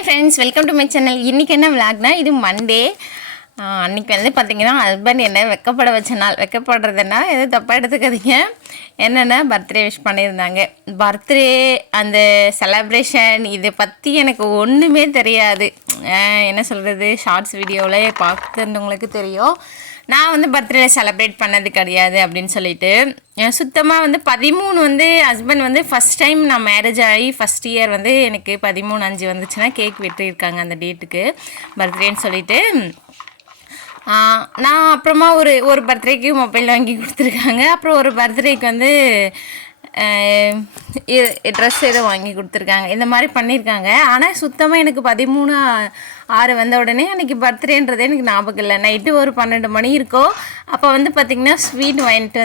Hi friends, welcome to my channel. இன்றைக்கி என்ன விளாக்னா, இது மண்டே. அன்றைக்கி வந்து பார்த்திங்கன்னா ஹஸ்பண்ட் என்ன வெக்கப்பட வச்ச நாள். வெக்கப்படுறதுன்னா எதுவும் தப்பாக எடுத்துக்காதீங்க. என்னென்னா பர்த்டே விஷ் பண்ணியிருந்தாங்க. பர்த்டே அந்த செலப்ரேஷன் இதை பற்றி எனக்கு ஒன்றுமே தெரியாது. என்ன சொல்கிறது, ஷார்ட்ஸ் வீடியோவில் பார்த்துருந்தவங்களுக்கு தெரியும். நான் வந்து பர்த்டே செலிப்ரேட் பண்ணது கிடையாது அப்படின்னு சொல்லிட்டு சுத்தமாக வந்து 13 வந்து ஹஸ்பண்ட் வந்து ஃபஸ்ட் டைம் நான் மேரேஜ் ஆகி ஃபஸ்ட் இயர் வந்து எனக்கு 13/5 வந்துச்சுன்னா கேக் வெட்டியிருக்காங்க அந்த டேட்டுக்கு பர்த்டேன்னு சொல்லிட்டு. நான் அப்புறமா ஒரு பர்த்டேக்கு மொபைல் வாங்கி கொடுத்துருக்காங்க. அப்புறம் ஒரு பர்த்டேக்கு வந்து ட்ரெஸ் ஏதோ வாங்கி கொடுத்துருக்காங்க. இந்த மாதிரி பண்ணியிருக்காங்க. ஆனால் சுத்தமாக எனக்கு 13/6 வந்த உடனே அன்றைக்கி பர்த்டேன்றதே எனக்கு ஞாபகம் இல்லை. நைட்டு ஒரு 12 மணி இருக்கும். அப்போ வந்து பார்த்திங்கன்னா ஸ்வீட் வாங்கிட்டு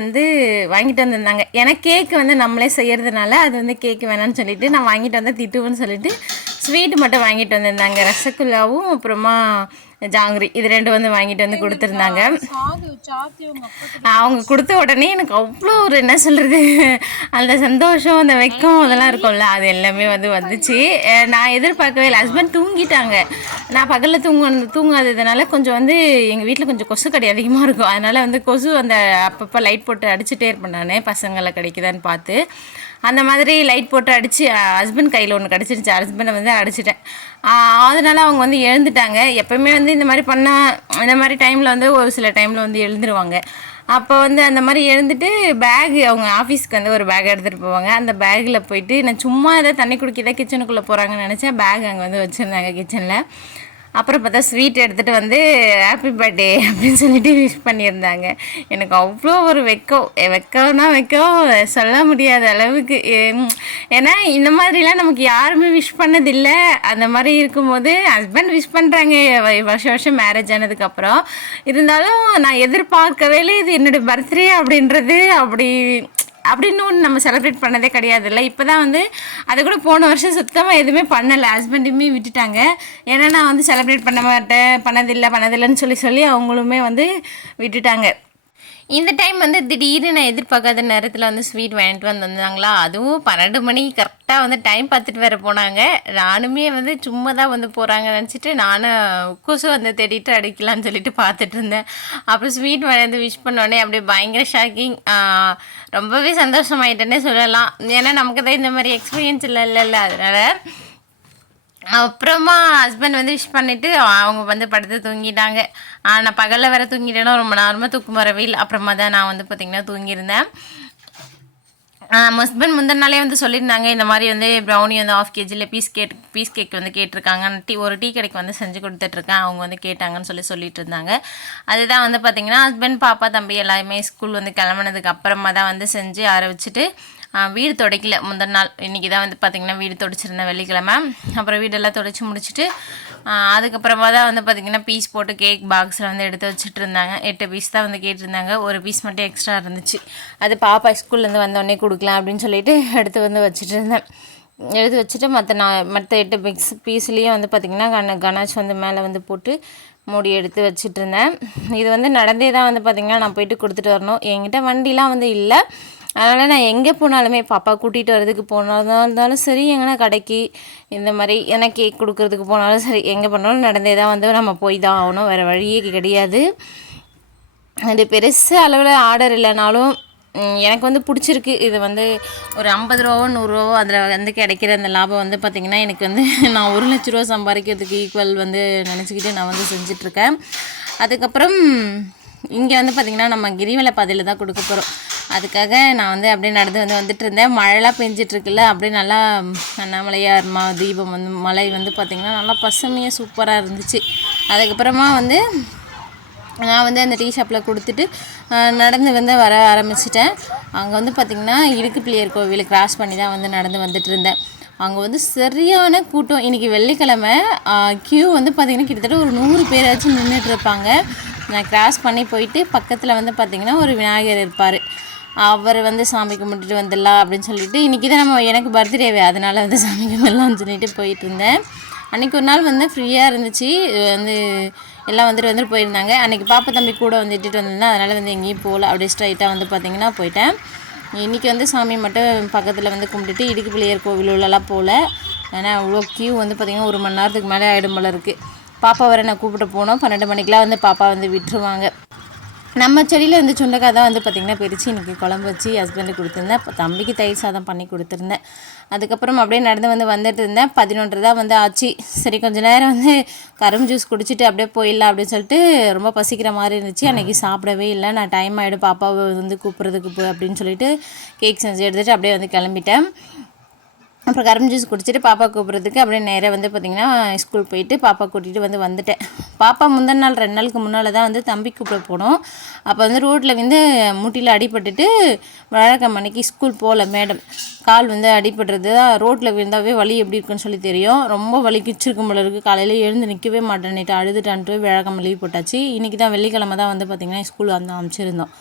வந்திருந்தாங்க. ஏன்னா கேக்கு வந்து நம்மளே செய்கிறதுனால அது வந்து கேக்கு வேணான்னு சொல்லிவிட்டு நான் வாங்கிட்டு வந்தால் திட்டுவேன்னு சொல்லிவிட்டு ஸ்வீட்டு மட்டும் வாங்கிட்டு வந்திருந்தாங்க. ரசகுல்லாவும் அப்புறமா ஜாங்கிரி இது 2 வந்து வாங்கிட்டு வந்து கொடுத்துருந்தாங்க. அவங்க கொடுத்த உடனே எனக்கு அவ்வளோ ஒரு என்ன சொல்கிறது, அந்த சந்தோஷம் அந்த வெக்கம் அதெல்லாம் இருக்கும்ல, அது எல்லாமே வந்துச்சு. நான் எதிர்பார்க்கவே இல்லை. ஹஸ்பண்ட் தூங்கிட்டாங்க. நான் பகலில் தூங்காததுனால கொஞ்சம் வந்து எங்கள் வீட்டில் கொஞ்சம் கொசு கடி அதிகமாக இருக்கும். அதனால் வந்து கொசு அந்த அப்பப்போ லைட் போட்டு அடிச்சுட்டே இருப்பேன் நான், பசங்களை கிடைக்குதான்னு பார்த்து. அந்த மாதிரி லைட் போட்டு அடித்து ஹஸ்பண்ட் கையில் ஒன்று கிடச்சிருச்சு. ஹஸ்பண்டை வந்து அடிச்சிட்டேன். அதனால் அவங்க வந்து எழுந்துட்டாங்க. எப்போயுமே வந்து இந்த மாதிரி டைமில் வந்து ஒரு சில டைமில் வந்து எழுந்துருவாங்க. அப்போ வந்து அந்த மாதிரி எழுந்துட்டு பேகு அவங்க ஆஃபீஸ்க்கு வந்து ஒரு பேக் எடுத்துகிட்டு போவாங்க. அந்த பேக்கில் போயிட்டு நான் சும்மா ஏதாவது தண்ணி குடிக்க தான் கிச்சனுக்குள்ளே போகிறாங்கன்னு நினச்சேன். பேக் அங்கே வந்து வச்சுருந்தாங்க கிச்சனில். அப்புறம் பார்த்தா ஸ்வீட் எடுத்துகிட்டு வந்து ஹாப்பி பர்த்டே அப்படின்னு சொல்லிட்டு விஷ் பண்ணியிருந்தாங்க. எனக்கு அவ்வளோ ஒரு வெக்கம்னா சொல்ல முடியாத அளவுக்கு. ஏன்னா இந்த மாதிரிலாம் நமக்கு யாருமே விஷ் பண்ணதில்லை. அந்த மாதிரி இருக்கும்போது ஹஸ்பண்ட் விஷ் பண்ணுறாங்க வருஷம் மேரேஜ் ஆனதுக்கப்புறம். இருந்தாலும் நான் எதிர்பார்க்கவே இல்லை இது என்னோடய பர்த்டே அப்படின்றது அப்படின்னு ஒன்று நம்ம செலிப்ரேட் பண்ணதே கிடையாது. இல்லை இப்போ தான் வந்து அதை கூட போன வருஷம் சுத்தமாக எதுவுமே பண்ணலை. ஹஸ்பண்டுமே விட்டுட்டாங்க. ஏன்னா நான் வந்து செலிப்ரேட் பண்ணதில்லைன்னு சொல்லி அவங்களுமே வந்து விட்டுட்டாங்க. இந்த டைம் வந்து திடீர்னு நான் எதிர்பார்க்காத நேரத்தில் வந்து ஸ்வீட் வாங்கிட்டு வந்தாங்களா. அதுவும் 12 மணி கரெக்டாக வந்து டைம் பார்த்துட்டு வேறு போனாங்க. நானுமே வந்து சும்மா தான் வந்து போகிறாங்கன்னு நினச்சிட்டு நானும் கொசு வந்து தேடிட்டு அடிக்கலான்னு சொல்லிட்டு பார்த்துட்டு இருந்தேன். அப்புறம் ஸ்வீட் வந்து விஷ் பண்ணோடனே அப்படியே பயங்கர ஷாக்கிங். ரொம்பவே சந்தோஷமாயிட்டேன்னே சொல்லலாம். ஏன்னா நமக்கு தான் இந்த மாதிரி எக்ஸ்பீரியன்ஸ் இல்லை. அதனால் அப்புறமா ஹஸ்பண்ட் வந்து விஷ் பண்ணிவிட்டு அவங்க வந்து படுத்து தூங்கிட்டாங்க. நான் பகலில் வேறு தூங்கிட்டேன்னா ரொம்ப நேரமாக தூக்கம் வரவே இல்லை. அப்புறமா தான் நான் வந்து பார்த்திங்கன்னா தூங்கியிருந்தேன். ஹஸ்பண்ட் முந்தின நாளே வந்து சொல்லியிருந்தாங்க இந்த மாதிரி வந்து ப்ரௌனி வந்து 1/2 kg பீஸ் கேக் வந்து கேட்டிருக்காங்க. ஒரு டீ கடைக்கு வந்து செஞ்சு கொடுத்துட்ருக்கேன். அவங்க வந்து கேட்டாங்கன்னு சொல்லிட்டு இருந்தாங்க. அதுதான் வந்து பார்த்திங்கன்னா ஹஸ்பண்ட் பாப்பா தம்பி எல்லாருமே ஸ்கூல் வந்து கிளம்புனதுக்கு அப்புறமா தான் வந்து செஞ்சு ஆற வச்சுட்டு வீடு துடைக்கல முந்தின நாள். இன்றைக்கி தான் வந்து பார்த்திங்கன்னா வீடு துடைச்சிருந்தேன் வெள்ளிக்கிழமை. அப்புறம் வீடெல்லாம் துடைச்சி முடிச்சுட்டு அதுக்கப்புறமா தான் வந்து பார்த்திங்கன்னா பீஸ் போட்டு கேக் பாக்ஸில் வந்து எடுத்து வச்சுட்டு இருந்தாங்க. 8 பீஸ் தான் வந்து கேட்டிருந்தாங்க. ஒரு பீஸ் மட்டும் எக்ஸ்ட்ரா இருந்துச்சு. அது பாப்பா ஸ்கூல்லேருந்து வந்தோடனே கொடுக்கலாம் அப்படின்னு சொல்லிட்டு எடுத்து வந்து வச்சுட்டு இருந்தேன். எடுத்து வச்சுட்டு மற்ற 8 பீஸ்லேயும் வந்து பார்த்திங்கன்னா கனாச் வந்து மேலே வந்து போட்டு மூடி எடுத்து வச்சுட்டு இருந்தேன். இது வந்து நடந்தே தான் வந்து பார்த்திங்கன்னா நான் போயிட்டு கொடுத்துட்டு வரணும். என்கிட்ட வண்டிலாம் வந்து இல்லை. அதனால் நான் எங்கே போனாலுமே பாப்பா கூட்டிகிட்டு வரதுக்கு போனாலும் சரி, எங்கன்னா கடைக்கு இந்த மாதிரி எனக்கு கேக் கொடுக்கறதுக்கு போனாலும் சரி, எங்கே போனாலும் நடந்தே தான் வந்து நம்ம போய் தான் ஆகணும். வேறு வழியே கிடையாது. அது பெருசு அளவில் ஆர்டர் இல்லைனாலும் எனக்கு வந்து பிடிச்சிருக்கு. இது வந்து ஒரு 50 ரூபாவோ 100 ரூபாவோ அதில் வந்து கிடைக்கிற அந்த லாபம் வந்து பார்த்திங்கன்னா எனக்கு வந்து நான் 1 லட்ச ரூபா சம்பாதிக்கிறதுக்கு ஈக்குவல் வந்து நினச்சிக்கிட்டு நான் வந்து செஞ்சிட்ருக்கேன். அதுக்கப்புறம் இங்கே வந்து பார்த்திங்கன்னா நம்ம கிரிவல பாதையில் தான் கொடுக்க போகிறோம். அதுக்காக நான் வந்து அப்படியே வந்துட்டு இருந்தேன். மழைலாம் பெஞ்சிட்ருக்குல்ல, அப்படியே நல்லா அண்ணாமலையார் தீபம் வந்து மலை வந்து பார்த்திங்கன்னா நல்லா பசுமையாக சூப்பராக இருந்துச்சு. அதுக்கப்புறமா வந்து நான் வந்து அந்த டீ ஷாப்பில் கொடுத்துட்டு நடந்து வந்து வர ஆரம்பிச்சிட்டேன். அங்கே வந்து பார்த்திங்கன்னா இடுக்கு பிள்ளையார் கோவிலை கிராஸ் பண்ணி தான் வந்து வந்துட்டு இருந்தேன். அங்கே வந்து சரியான கூட்டம். இன்றைக்கி வெள்ளிக்கிழமை க்யூ வந்து பார்த்திங்கன்னா கிட்டத்தட்ட ஒரு 100 பேராச்சும் நின்றுட்டுருப்பாங்க. நான் கிராஸ் பண்ணி போயிட்டு பக்கத்தில் வந்து பார்த்திங்கன்னா ஒரு விநாயகர் இருப்பார். அவர் வந்து சாமி கும்பிட்டுட்டு வந்துடலாம் அப்படின்னு சொல்லிட்டு இன்றைக்கி தான் எனக்கு பர்த்டேவே, அதனால் வந்து சாமி கும்பிடலாம்னு சொல்லிட்டு போயிட்டு இருந்தேன். அன்றைக்கி ஒரு நாள் வந்து ஃப்ரீயாக இருந்துச்சு. வந்து எல்லாம் வந்துட்டு போயிருந்தாங்க. அன்றைக்கி பாப்பா தம்பி கூட வந்து இட்டுட்டு வந்திருந்தேன். அதனால் வந்து எங்கேயும் போகல. அப்படியே ஸ்ட்ரைட்டாக வந்து பார்த்திங்கன்னா போயிட்டேன். இன்றைக்கி வந்து சாமி மட்டும் பக்கத்தில் வந்து கும்பிட்டுட்டு இடுக்கு பிள்ளையார் கோவில் உள்ளலாம் போகல. ஏன்னா அவ்வளோ கியூ வந்து பார்த்திங்கன்னா 1 மணி நேரத்துக்கு மேலே ஆகிடும் போல இருக்குது. பாப்பா வர நான் கூப்பிட்டு போனோம். 12 மணிக்கெலாம் வந்து பாப்பா வந்து விட்டுருவாங்க. நம்ம செடியில் வந்து சுண்டைக்காய் தான் வந்து பார்த்திங்கன்னா பிரித்து இன்றைக்கி குழம்பு வச்சு ஹஸ்பண்டுக்கு கொடுத்துருந்தேன். இப்போ தம்பிக்கு தயிர் சாதம் பண்ணி கொடுத்துருந்தேன். அதுக்கப்புறம் அப்படியே நடந்து வந்துட்டு இருந்தேன். 11:30 தான் வந்து ஆச்சு. சரி கொஞ்சம் நேரம் வந்து கரும்பு ஜூஸ் குடிச்சிட்டு அப்படியே போயிடலாம் அப்படின்னு சொல்லிட்டு ரொம்ப பசிக்கிற மாதிரி இருந்துச்சு. அன்றைக்கி சாப்பிடவே இல்லை. நான் டைம் ஆகிடும் பாப்பாவை வந்து கூப்பிட்றதுக்கு அப்படின்னு சொல்லிட்டு கேக் செஞ்சு எடுத்துகிட்டு அப்படியே வந்து கிளம்பிட்டேன். அப்புறம் கரும்பு ஜூஸ் குடிச்சிட்டு பாப்பா கூப்பிட்றதுக்கு அப்படியே நேராக வந்து பார்த்திங்கன்னா ஸ்கூல் போயிட்டு பாப்பா கூட்டிகிட்டு வந்துட்டேன். பாப்பா முந்தின நாள் 2 நாளுக்கு முன்னால் தான் வந்து தம்பி கூப்பிட போனோம். அப்போ வந்து ரோட்டில் வந்து முட்டியில் அடிபட்டுட்டு வியாழக்கிழமைக்கு ஸ்கூல் போகல மேடம். கால் வந்து அடிபடுறது தான் ரோட்டில் விழுந்தாவே வலி எப்படி இருக்குன்னு சொல்லி தெரியும். ரொம்ப வலி கிச்சிருக்கும் போல இருக்குது. காலையில் எழுந்து நிற்கவே மாட்டேன்னுட்டு அழுதுட்டான்ட்டு வியாழக்கிழமை லீவ் போட்டாச்சு. இன்றைக்கி தான் வெள்ளிக்கிழமை தான் வந்து பார்த்திங்கன்னா ஸ்கூல் வந்து அமைச்சிருந்தோம்.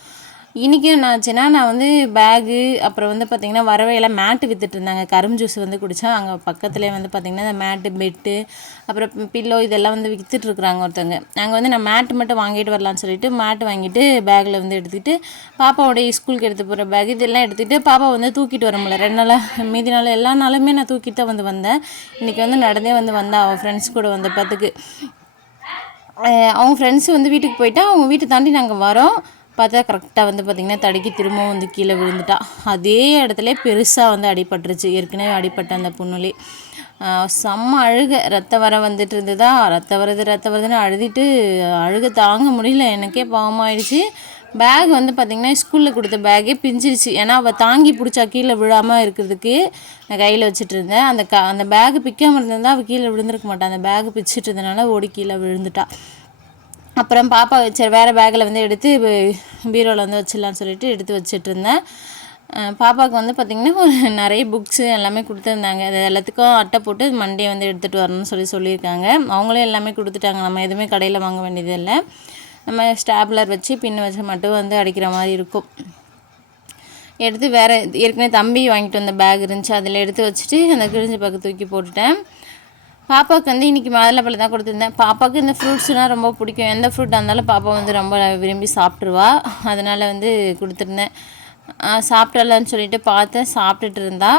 இன்றைக்கி என்ன ஆச்சுன்னா நான் வந்து பேகு அப்புறம் வந்து பார்த்திங்கன்னா வரவையெல்லாம் மேட்டு விற்றுட்டு இருந்தாங்க. கரும்பு ஜூஸ் வந்து குடித்தேன். அங்கே பக்கத்துலேயே வந்து பார்த்திங்கன்னா இந்த மேட்டு பெட்டு அப்புறம் பில்லோ இதெல்லாம் வந்து விற்றுட்ருக்குறாங்க ஒருத்தவங்க. நாங்கள் வந்து நான் மேட்டு மட்டும் வாங்கிட்டு வரலான்னு சொல்லிட்டு மேட்டு வாங்கிட்டு பேக்கில் வந்து எடுத்துக்கிட்டு பாப்பாவோடைய ஸ்கூலுக்கு எடுத்து போகிற பேக் இதெல்லாம் எடுத்துகிட்டு பாப்பா வந்து தூக்கிட்டு வர முடியல. 2 நாளாக மீதி நாள் எல்லா நாளுமே நான் தூக்கிட்டு தான் வந்து வந்தேன். இன்றைக்கி வந்து நடந்தே வந்து வந்தேன் அவன் ஃப்ரெண்ட்ஸ் கூட வந்த பார்த்துக்கு. அவங்க ஃப்ரெண்ட்ஸு வந்து வீட்டுக்கு போயிட்டா அவங்க வீட்டை தாண்டி நாங்கள் வரோம். பார்த்தா கரெக்டாக வந்து பார்த்திங்கன்னா தடுக்கி திரும்பவும் வந்து கீழே விழுந்துட்டா. அதே இடத்துல பெருசாக வந்து அடிபட்டுருச்சு. ஏற்கனவே அடிபட்ட அந்த புண்ணுலே செம்ம அழுக. ரத்தம் வர வந்துட்டு இருந்ததா. ரத்தம் வருதுன்னு அழுக தாங்க முடியல. எனக்கே பாவமாகிடுச்சு. பேக் வந்து பார்த்திங்கன்னா ஸ்கூலில் கொடுத்த பேக்கே பிஞ்சிருச்சு. ஏன்னா அவள் தாங்கி பிடிச்சா கீழே விழாமல் இருக்கிறதுக்கு நான் கையில் வச்சுட்டு இருந்தேன். அந்த பேக்கு பிக்காமல் இருந்திருந்தால் அவள் கீழே விழுந்திருக்க மாட்டான். அந்த பேக்கு பிச்சுட்டு இருந்தனால ஓடி கீழே விழுந்துட்டா. அப்புறம் பாப்பா வச்ச வேறு பேக்கில் வந்து எடுத்து பீரோவில் வந்து வச்சிடலான்னு சொல்லிட்டு எடுத்து வச்சுட்டு இருந்தேன். பாப்பாவுக்கு வந்து பார்த்திங்கன்னா ஒரு நிறைய புக்ஸு எல்லாமே கொடுத்துருந்தாங்க. அது எல்லாத்துக்கும் அட்டை போட்டு மண்டே வந்து எடுத்துகிட்டு வரணும்னு சொல்லியிருக்காங்க. அவங்களே எல்லாமே கொடுத்துட்டாங்க. நம்ம எதுவுமே கடையில் வாங்க வேண்டியது இல்லை. நம்ம ஸ்டாப்லர் வச்சு பின்னு வச்சு மட்டும் வந்து அடிக்கிற மாதிரி இருக்கும். எடுத்து வேறு ஏற்கனவே தம்பி வாங்கிட்டு வந்த பேக் இருந்துச்சு. அதில் எடுத்து வச்சுட்டு அந்த கிழிஞ்ச பக்கம் தூக்கி போட்டுட்டேன். பாப்பாவுக்கு வந்து இன்றைக்கி மாதுளம்பழம் தான் கொடுத்துருந்தேன். பாப்பாவுக்கு இந்த ஃப்ரூட்ஸ்னால் ரொம்ப பிடிக்கும். எந்த ஃப்ரூட்டாக இருந்தாலும் பாப்பா வந்து ரொம்ப விரும்பி சாப்பிட்ருவா. அதனால் வந்து கொடுத்துருந்தேன். சாப்பிடலான்னு சொல்லிட்டு பார்த்தேன். சாப்பிட்டுட்டு இருந்தா.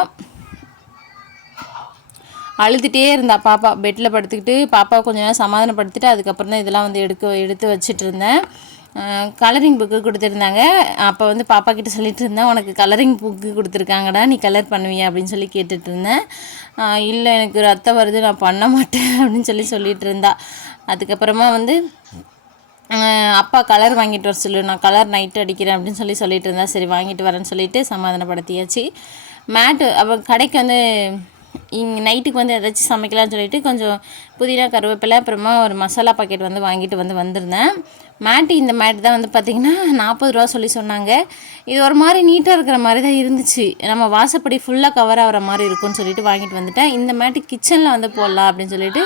அழுதுகிட்டே இருந்தா பாப்பா. பெட்டில் படுத்துக்கிட்டு பாப்பாவை கொஞ்சம் நேரம் சமாதானப்படுத்திட்டு அதுக்கப்புறம் தான் இதெல்லாம் வந்து எடுத்து வச்சுட்டு இருந்தேன். கலரிங் புக்கு கொடுத்துருந்தாங்க. அப்போ வந்து பாப்பா கிட்டே சொல்லிட்டு இருந்தேன், உனக்கு கலரிங் புக்கு கொடுத்துருக்காங்கடா, நீ கலர் பண்ணுவியா அப்படின்னு சொல்லி கேட்டுட்டு இருந்தேன். இல்லை எனக்கு ரத்தம் வருது, நான் பண்ண மாட்டேன் அப்படின்னு சொல்லிட்டு இருந்தா. அதுக்கப்புறமா வந்து அப்பா கலர் வாங்கிட்டு வர சொல்லு, நான் கலர் நைட்டு அடிக்கிறேன் அப்படின்னு சொல்லிட்டு இருந்தா. சரி வாங்கிட்டு வரேன்னு சொல்லிட்டு சமாதானப்படுத்தியாச்சு. மேட்டு அவள் கடைக்கு வந்து இங்கே நைட்டுக்கு வந்து ஏதாச்சும் சமைக்கலான்னு சொல்லிட்டு கொஞ்சம் புதினா கருவேப்பிலை அப்புறமா ஒரு மசாலா பாக்கெட் வந்து வாங்கிட்டு வந்திருந்தேன். இந்த மேட்டு தான் வந்து பார்த்திங்கன்னா 40 ரூபா சொன்னாங்க. இது ஒரு மாதிரி நீட்டாக இருக்கிற மாதிரி தான் இருந்துச்சு. நம்ம வாசப்படி ஃபுல்லாக கவர் ஆகிற மாதிரி இருக்கும்னு சொல்லிட்டு வாங்கிட்டு வந்துட்டேன். இந்த மேட்டு கிச்சனில் வந்து போடலாம் அப்படின்னு சொல்லிட்டு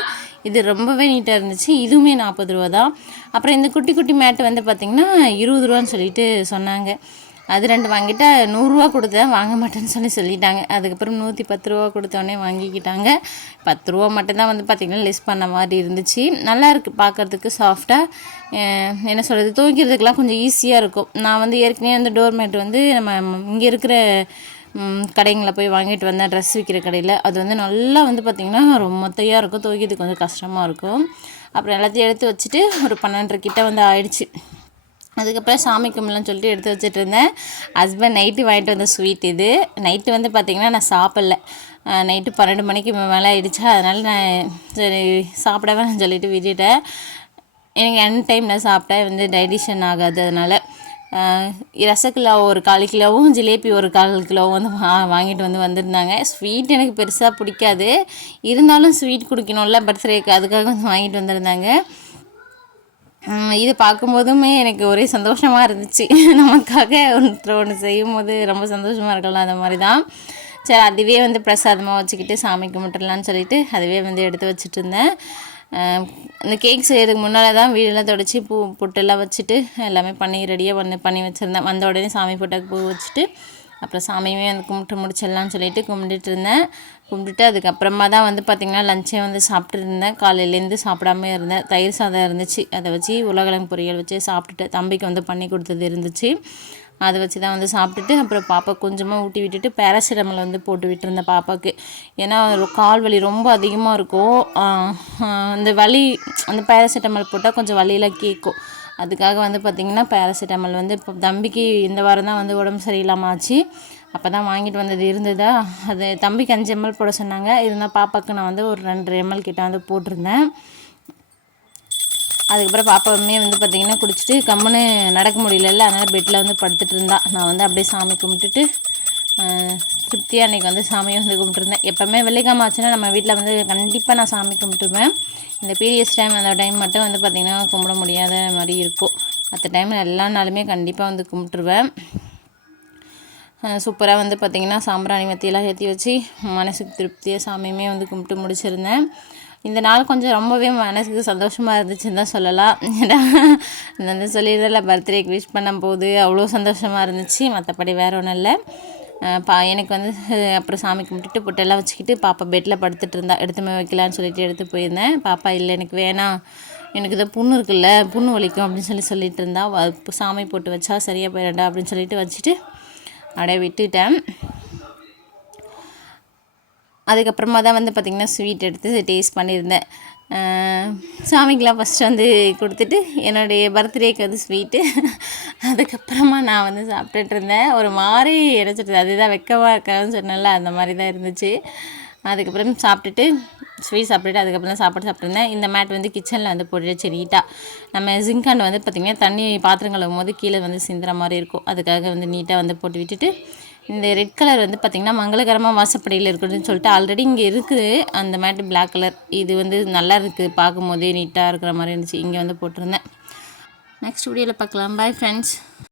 இது ரொம்பவே நீட்டாக இருந்துச்சு. இதுவுமே 40 ரூபா தான். அப்புறம் இந்த குட்டி குட்டி மேட்டு வந்து பார்த்திங்கன்னா 20 ரூபான்னு சொல்லிட்டு சொன்னாங்க. அது 2 வாங்கிட்டா 100 ரூபா கொடுத்தேன், வாங்க மாட்டேன்னு சொல்லிட்டாங்க. அதுக்கப்புறம் 110 ரூபா கொடுத்தோடனே வாங்கிக்கிட்டாங்க. 10 ரூபா மட்டும்தான் வந்து பார்த்திங்கன்னா லெஸ் பண்ண மாதிரி இருந்துச்சு. நல்லாயிருக்கு பார்க்குறதுக்கு சாஃப்டாக. என்ன சொல்கிறது, துவைக்கிறதுக்கெலாம் கொஞ்சம் ஈஸியாக இருக்கும். நான் வந்து ஏற்கனவே வந்து டோர்மேட் வந்து நம்ம இங்கே இருக்கிற கடைங்களில் போய் வாங்கிட்டு வந்தேன், ட்ரெஸ் விற்கிற கடையில். அது வந்து நல்லா வந்து பார்த்திங்கன்னா ரொம்ப மொத்தையாக இருக்கும், துவைக்கிறதுக்கு கொஞ்சம் கஷ்டமாக இருக்கும். அப்புறம் எல்லாத்தையும் எடுத்து வச்சுட்டு ஒரு 12:30 கிட்ட வந்து ஆயிடுச்சு. அதுக்கப்புறம் சாமி கும்பிடலான்னு சொல்லிட்டு எடுத்து வச்சுட்டு இருந்தேன். ஹஸ்பண்ட் நைட்டு வாங்கிட்டு வந்த ஸ்வீட் இது. நைட்டு வந்து பார்த்திங்கன்னா நான் சாப்பிட்ல. நைட்டு 12 மணிக்கு மேலே ஆகிடுச்சா, அதனால் நான் சரி சாப்பிடவே சொல்லிட்டு விட்டுட்டேன். எனக்கு என் டைம் நான் சாப்பிட்டா வந்து டைஜஷன் ஆகாது. அதனால் ரசகுல்லா ஒரு 1/4 கிலோவும் ஜிலேபி ஒரு 1/4 கிலோவும் வந்து வாங்கிட்டு வந்திருந்தாங்க. ஸ்வீட் எனக்கு பெருசாக பிடிக்காது, இருந்தாலும் ஸ்வீட் குடிக்கணும்ல பர்த்டேக்கு, அதுக்காக வந்து வாங்கிட்டு வந்திருந்தாங்க. இது பார்க்கும்போதுமே எனக்கு ஒரே சந்தோஷமாக இருந்துச்சு. நமக்காக ஒன்று செய்யும் போது ரொம்ப சந்தோஷமாக இருக்கலாம். அந்த மாதிரி தான். சரி அதுவே வந்து பிரசாதமாக வச்சுக்கிட்டு சாமி கும்பிட்டுலான்னு சொல்லிட்டு அதுவே வந்து எடுத்து வச்சுட்டு இருந்தேன். இந்த கேக் செய்கிறதுக்கு முன்னால் தான் வீடெல்லாம் தொடச்சி பொட்டெல்லாம் வச்சுட்டு எல்லாமே பண்ணி ரெடியாக பண்ணி வச்சுருந்தேன். வந்த உடனே சாமி போட்டாக்கு பூ வச்சுட்டு அப்புறம் சாமியுமே வந்து கும்பிட்டு முடிச்சிடலான்னு சொல்லிட்டு கும்பிட்டுட்டு இருந்தேன். கும்பிட்டுட்டு அதுக்கப்புறமா தான் வந்து பார்த்திங்கன்னா லஞ்சே வந்து சாப்பிட்டு இருந்தேன். காலையிலேருந்து சாப்பிடாம இருந்தேன். தயிர் சாதம் இருந்துச்சு, அதை வச்சு உருளைக்கிழங்கு பொரியல் வச்சு சாப்பிட்டுட்டு தம்பிக்கு வந்து பண்ணி கொடுத்தது இருந்துச்சு. அதை வச்சு தான் வந்து சாப்பிட்டுட்டு அப்புறம் பாப்பா கொஞ்சமாக ஊட்டி விட்டுட்டு பேராசிட்டமல் வந்து போட்டு விட்டுருந்தேன் பாப்பாவுக்கு. ஏன்னா கால் வலி ரொம்ப அதிகமாக இருக்கும். அந்த வலி அந்த பேராசிட்டமல் போட்டால் கொஞ்சம் வலியெல்லாம் கேட்கும். அதுக்காக வந்து பார்த்திங்கன்னா பேராசிட்டமல் வந்து இப்போ தம்பிக்கு இந்த வாரம் தான் வந்து உடம்பு சரியில்லாமல் ஆச்சு. அப்போ தான் வாங்கிட்டு வந்தது இருந்ததா, அது தம்பிக்கு 5 ml போட சொன்னாங்க. இருந்தால் பாப்பாவுக்கு நான் வந்து ஒரு 2 ml கிட்ட வந்து போட்டிருந்தேன். அதுக்கப்புறம் பாப்பாவுமே வந்து பார்த்திங்கன்னா குடிச்சிட்டு கம்முன்னு நடக்க முடியல, அதனால் பெட்டில் வந்து படுத்துட்டு இருந்தா. நான் வந்து அப்படியே சாமி கும்பிட்டுட்டு திருப்தியாக அன்றைக்கி வந்து சாமியை வந்து கும்பிட்டுருந்தேன். எப்போவுமே வெள்ளிக்கிழமை ஆச்சுன்னா நம்ம வீட்டில் வந்து கண்டிப்பாக நான் சாமி கும்பிட்டுருவேன். இந்த பீரியட்ஸ் டைம் அந்த டைம் மட்டும் வந்து பார்த்திங்கன்னா கும்பிட முடியாத மாதிரி இருக்கும். மற்ற டைமில் எல்லா நாளுமே கண்டிப்பாக வந்து கும்பிட்டுருவேன். சூப்பராக வந்து பார்த்திங்கன்னா சாம்பிராணி வத்தியெல்லாம் ஏற்றி வச்சு மனசுக்கு திருப்தியாக சாமியுமே வந்து கும்பிட்டு முடிச்சிருந்தேன். இந்த நாள் கொஞ்சம் ரொம்பவே மனசுக்கு சந்தோஷமாக இருந்துச்சுன்னு தான் சொல்லலாம். ஏன்னா நான் வந்து சொல்லிடுறதில்ல, பர்த்டேக்கு விஷ் பண்ணும்போது அவ்வளோ சந்தோஷமாக இருந்துச்சு. மற்றபடி வேறு ஒன்றும் இல்லை. எனக்கு வந்து அப்புறம் சாமி கும்பிட்டுட்டு பொட்டெல்லாம் வச்சுக்கிட்டு பாப்பா பெட்டில் படுத்துட்டு இருந்தா. எடுத்து வைக்கலான்னு சொல்லிட்டு எடுத்து போயிருந்தேன். பாப்பா இல்லை எனக்கு வேணாம், எனக்கு இதை புண்ணு இருக்குல்ல, புண்ணு வலிக்கும் அப்படின்னு சொல்லிட்டு இருந்தா. சாமி போட்டு வச்சா சரியாக போயிடண்டா அப்படின்னு சொல்லிட்டு வச்சுட்டு அப்படியே விட்டுட்டேன். அதுக்கப்புறமா தான் வந்து பார்த்திங்கன்னா ஸ்வீட் எடுத்து டேஸ்ட் பண்ணியிருந்தேன். சாமிக்கெலாம் ஃபஸ்ட்டு வந்து கொடுத்துட்டு என்னுடைய பர்த்டேக்கு வந்து ஸ்வீட்டு, அதுக்கப்புறமா நான் வந்து சாப்பிட்டுட்டு இருந்தேன். ஒரு மாதிரி இறைச்சிட்டு அதுதான் வெக்கமாக இருக்காதுன்னு சொன்னேன்ல, அந்த மாதிரி தான் இருந்துச்சு. அதுக்கப்புறம் சாப்பிட்டுட்டு ஸ்வீட் சாப்பிட்டுட்டு அதுக்கப்புறம் தான் சாப்பாடு சாப்பிட்ருந்தேன். இந்த மேட் வந்து கிச்சனில் வந்து போட்டுச்சு நீட்டாக. நம்ம ஜிங்காண்ட் வந்து பார்த்திங்கன்னா தண்ணி பாத்திரம் கழுவும் போது கீழே வந்து சிந்துற மாதிரி இருக்கும். அதுக்காக வந்து நீட்டாக வந்து போட்டு விட்டுட்டு, இந்த ரெட் கலர் வந்து பார்த்திங்கன்னா மங்களகரமாக வாசப்படியில் இருக்குதுன்னு சொல்லிட்டு ஆல்ரெடி இங்கே இருக்குது அந்த மேட்டு பிளாக் கலர். இது வந்து நல்லா இருக்குது, பார்க்கும் போதே நீட்டாக இருக்கிற மாதிரி இருந்துச்சு. இங்கே வந்து போட்டிருந்தேன். நெக்ஸ்ட் வீடியோவில் பார்க்கலாம். Bye friends.